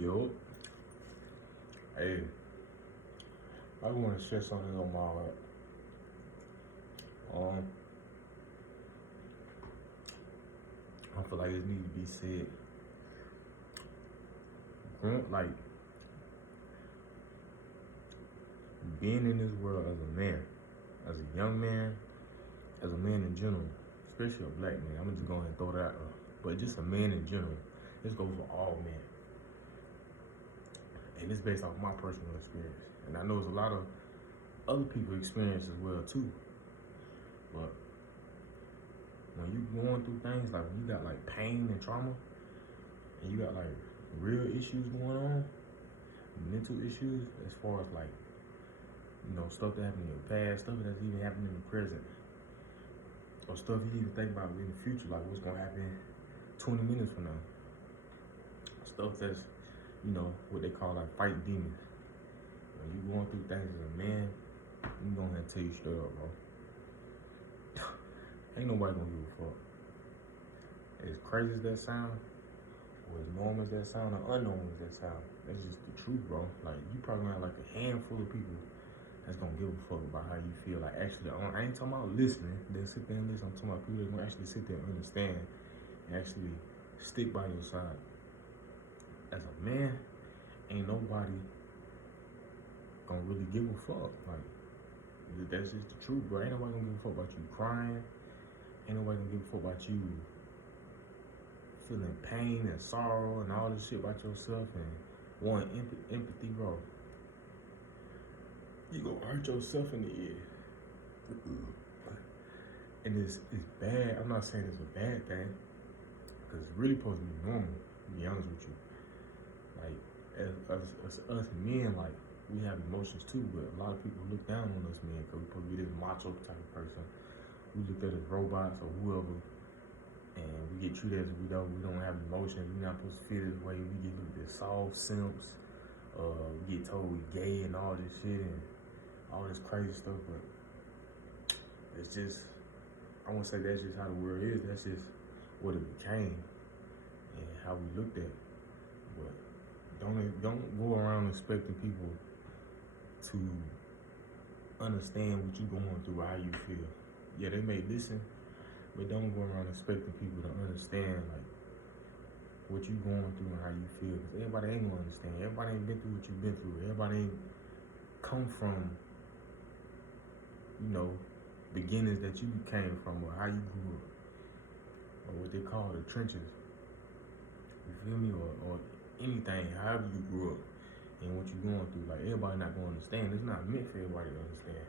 Yo, hey, I want to share something on my heart. Um, I feel like it needs to be said. Like being in this world as a man, as a young man, as a man in general, especially a black man. I'm gonna just go ahead and throw that out there. But just a man in general. This goes for all men, and it's based off my personal experience. And I know it's a lot of other people experience as well too. But when you going through things like when you got like pain and trauma, and you got like real issues going on, mental issues, as far as like, stuff that happened in your past, stuff that's even happening in the present, or stuff you even think about in the future, like what's gonna happen 20 minutes from now. Stuff that's, what they call like fight demons. When you going through things as a man, I'm going to tell you straight up, bro. Ain't nobody gonna give a fuck. As crazy as that sound, or as normal as that sound, or unknown as that sound, that's just the truth, bro. Like, you probably gonna have like a handful of people that's gonna give a fuck about how you feel. Like, actually, I ain't talking about listening. They'll sit there and listen. I'm talking about people that gonna actually sit there and understand and actually stick by your side. As a man, ain't nobody gonna really give a fuck. Like, that's just the truth, bro. Ain't nobody gonna give a fuck about you crying. Ain't nobody gonna give a fuck about you feeling pain and sorrow and all this shit about yourself and wanting empathy, bro. You gonna hurt yourself in the end. And it's bad. I'm not saying it's a bad thing, because it's really supposed to be normal, to be honest with you. Like, as us men, like, we have emotions too, but a lot of people look down on us men because we're supposed to be this macho type of person. We look at as robots or whoever, and we get treated as we don't have emotions. We're not supposed to feel this way. We get looked at soft simps. We get told we gay and all this shit and all this crazy stuff, but it's just, I won't say that's just how the world is. That's just what it became and how we looked at it. But don't go around expecting people to understand what you're going through or how you feel. Yeah, they may listen, but don't go around expecting people to understand like what you're going through and how you feel. Because everybody ain't gonna understand. Everybody ain't been through what you've been through. Everybody ain't come from, beginnings that you came from or how you grew up. Or what they call the trenches. You feel me? Or anything, however you grew up and what you're going through. Like, everybody not gonna understand. It's not meant for everybody to understand.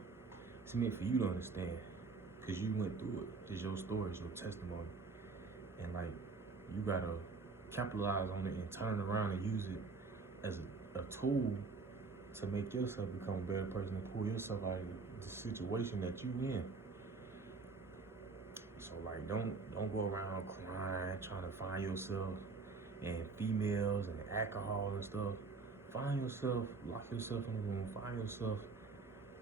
It's meant for you to understand. Because you went through it. It's your story, it's your testimony. And like, you gotta capitalize on it and turn it around and use it as a tool to make yourself become a better person and pull yourself out of the situation that you in. So like, don't go around crying, trying to find yourself and females and alcohol and stuff. Find yourself, lock yourself in the room, find yourself,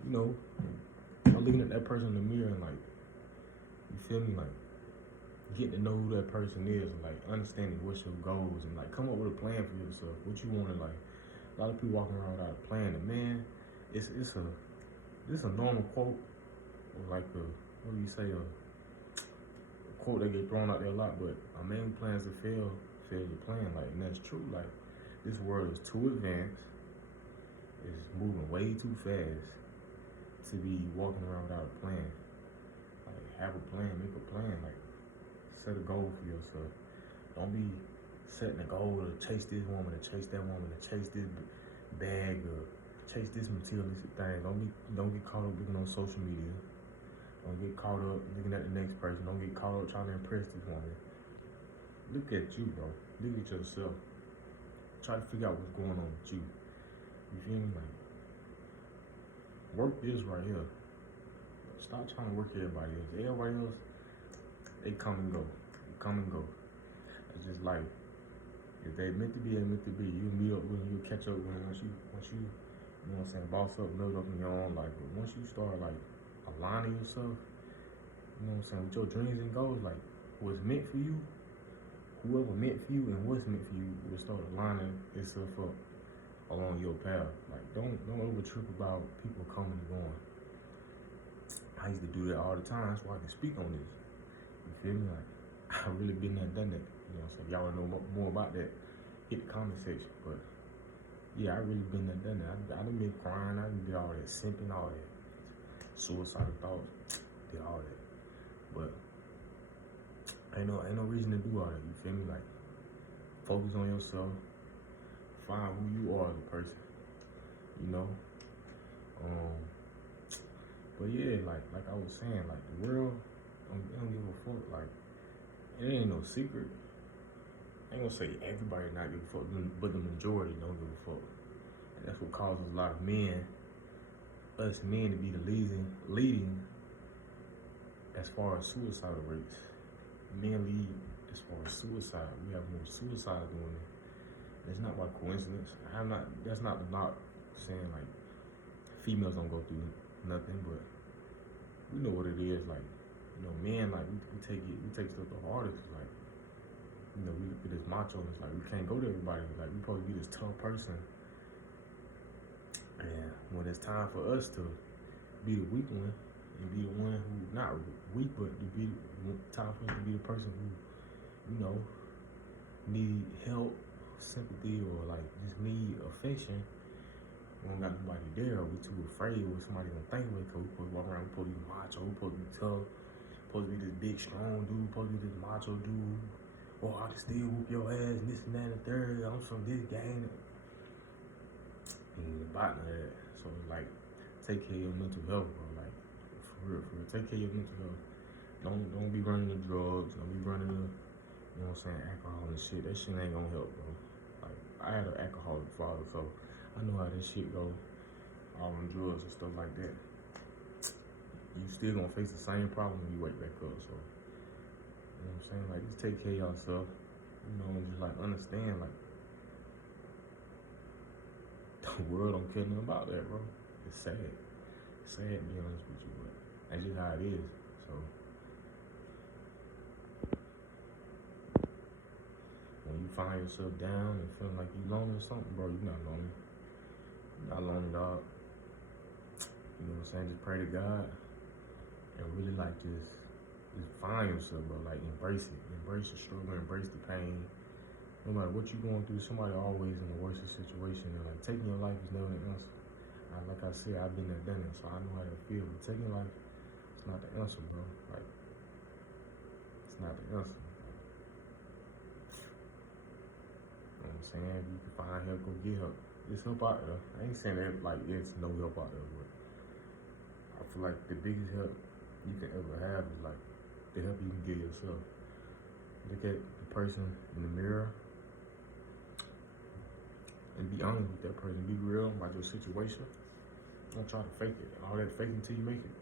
looking at that person in the mirror and like, you feel me, like getting to know who that person is and like understanding what's your goals and like come up with a plan for yourself, what you want to like. A lot of people walking around without a plan, and man, it's a normal quote, or like what do you say, a quote that get thrown out there a lot, but a man who plans to fail fails to plan. Like, and that's true. Like, this world is too advanced, it's moving way too fast to be walking around without a plan. Like, have a plan, make a plan, like set a goal for yourself. Don't be setting a goal to chase this woman, to chase that woman, to chase this bag, or chase this materialistic thing. Don't get caught up looking on social media. Don't get caught up looking at the next person. Don't get caught up trying to impress this woman. Look at you, bro. Look at yourself. Try to figure out what's going on with you. You feel me? Like, work this right here. Stop trying to work everybody else. Everybody else, they come and go. They come and go. It's just like, if they meant to be, they meant to be. You meet up with them, you catch up with them once you, you know what I'm saying, boss up, build up in your own life. But once you start like aligning yourself, you know what I'm saying, with your dreams and goals, like what's meant for you, whoever meant for you and what's meant for you will start lining itself up along your path. Like don't over trip about people coming and going. I used to do that all the time. That's why I can speak on this. You feel me? Like I really been there, done that. You know what I'm saying? Y'all wanna know more about that, hit the comment section. But yeah, I really been there, done that. I done been crying. I done did all that, simping, all that, suicidal thoughts, did all that. But ain't no reason to do all that. You feel me? Like focus on yourself. Find who you are as a person. You know. But yeah, like I was saying, like the world don't give a fuck. Like it ain't no secret. I ain't gonna say everybody not give a fuck, but the majority don't give a fuck. And that's what causes a lot of us men, to be the leading as far as suicidal rates. Men lead as far as suicide. We have more suicide than women. It's not by coincidence. That's not the knock saying like females don't go through nothing, but we know what it is. Like, you know, men, like we take stuff the hardest. Like, you know, we look at this macho and it's like we can't go to everybody. Like we supposed to be this tough person. And when it's time for us to be the weak one and be the one who not weak, but to be time for us to be the person who, you know, need help, sympathy, or like just need affection. We don't got nobody there. We too afraid what somebody gonna think of it. Cause we supposed to walk around, we supposed to be macho, we supposed to be tough, supposed to be this big strong dude, supposed to be this macho dude. Oh, I can still whoop your ass, this and that and the third. I'm from this gang. Ain't about none of that. So like, take care of your mental health, bro. Like for real. Take care of your mental health. Don't be running the drugs. Don't be running the, you know what I'm saying, alcohol and shit. That shit ain't gonna help, bro. Like I had an alcoholic father, so I know how this shit go. All them drugs and stuff like that. You still gonna face the same problem when you wake back up. So you know what I'm saying? Like just take care of yourself. You know, and just like understand like the world don't care nothing about that, bro. It's sad. It's sad to be honest with you, but that's just how it is. So when you find yourself down and feeling like you lonely or something, bro, you're not lonely. You're not lonely, dog. You know what I'm saying? Just pray to God and really like just find yourself, bro. Like embrace it. Embrace the struggle, embrace the pain. No matter what you're going through, somebody always in the worst situation. And like taking your life is never the answer. Like I said, I've been there, done it, so I know how that feels. But taking life, it's not the answer, bro. Like, it's not the answer. You know what I'm saying? If you can find help, go get help. There's help out there. I ain't saying that like there's no help out there, but I feel like the biggest help you can ever have is like the help you can give yourself. Look at the person in the mirror and be honest with that person. Be real about your situation. Don't try to fake it. All that faking till you make it.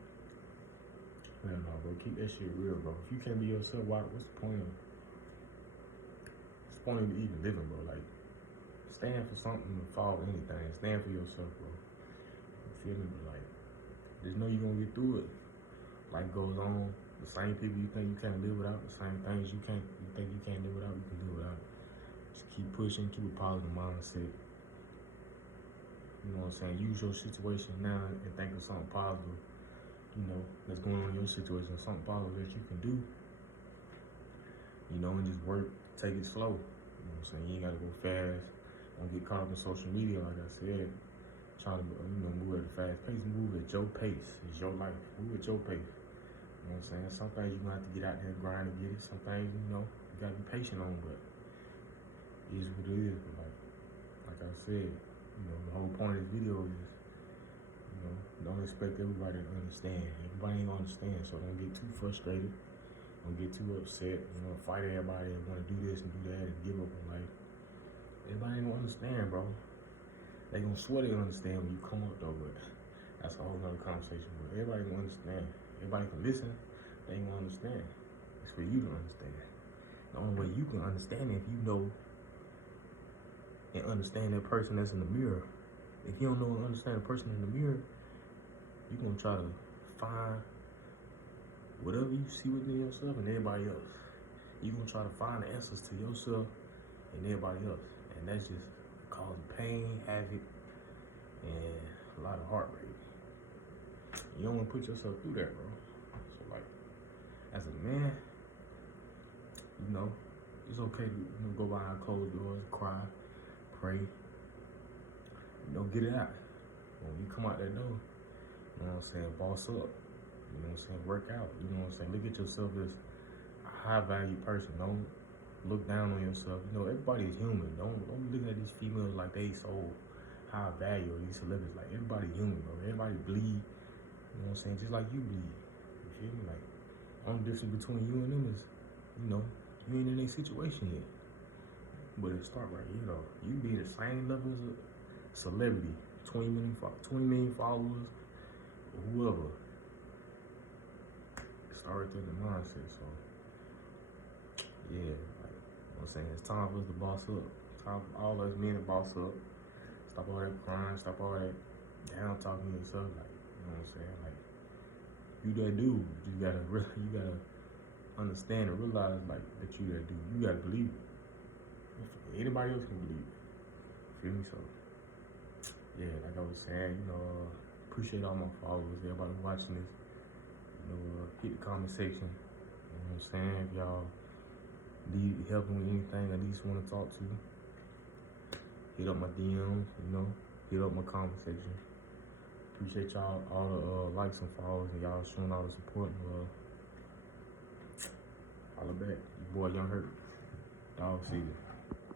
Man, no, bro. Keep that shit real, bro. If you can't be yourself, what's the point of even living, bro? Like, stand for something and fall for anything. Stand for yourself, bro. You feel me? But like, just know you're gonna get through it. Life goes on. The same people you think you can't live without, the same things you think you can't live without, you can live without. Just keep pushing, keep a positive mindset. You know what I'm saying? Use your situation now and think of something positive, you know, that's going on in your situation, something positive that you can do. You know, and just work, take it slow. You know what I'm saying? You ain't gotta go fast. Don't get caught up in social media, like I said. Trying to, you know, move at a fast pace, move at your pace. It's your life. Move at your pace. You know what I'm saying? Some things you're gonna have to get out there and grind to get it. Some things, you know, you gotta be patient on, but it is what it is. But like I said, you know, the whole point of this video is, you know, don't expect everybody to understand. Everybody ain't gonna understand, so don't get too frustrated. Don't get too upset. You know, fight everybody and wanna do this and do that and give up on life. Everybody ain't gonna understand, bro. They gonna swear they understand when you come up though, but that's a whole nother conversation. But everybody gonna understand. Everybody can listen, they ain't gonna understand. It's for you to understand. The only way you can understand it if you know and understand that person that's in the mirror. If you don't know and understand the person in the mirror, you're gonna try to find whatever you see within yourself and everybody else. You gonna try to find the answers to yourself and everybody else. And that's just causing pain, havoc, and a lot of heartbreak. You don't wanna put yourself through that, bro. So like, as a man, you know, it's okay to go behind closed doors, cry, pray, get it out. When you come out that door, you know what I'm saying, boss up. You know what I'm saying, work out. You know what I'm saying, look at yourself as a high value person. Don't look down on yourself. Everybody is human. Don't be looking at these females like they so high value, or these celebrities. Like, everybody human, bro. Everybody bleed. You know what I'm saying, just like you bleed. You feel me? Like, the only difference between you and them is, you ain't in a situation yet. But it start right here, though. You be the same level as a celebrity, 20 million followers, or whoever. Start with the mindset. So yeah, like I'm saying, it's time for us to boss up. Time for all us men to boss up. Stop all that crying, stop all that down talking to yourself. Like, you know what I'm saying? Like, you that dude, you gotta understand and realize like that you that dude. You gotta believe it. Anybody else can believe it. Feel me? So yeah, like I was saying, appreciate all my followers, everybody watching this. Hit the comment section. You know what I'm saying? If y'all need help with anything, at least want to talk to, hit up my DMs, hit up my comment section. Appreciate y'all, all the likes and follows, and y'all showing all the support and love. Holla back. Your boy Young Hurt. Dog season.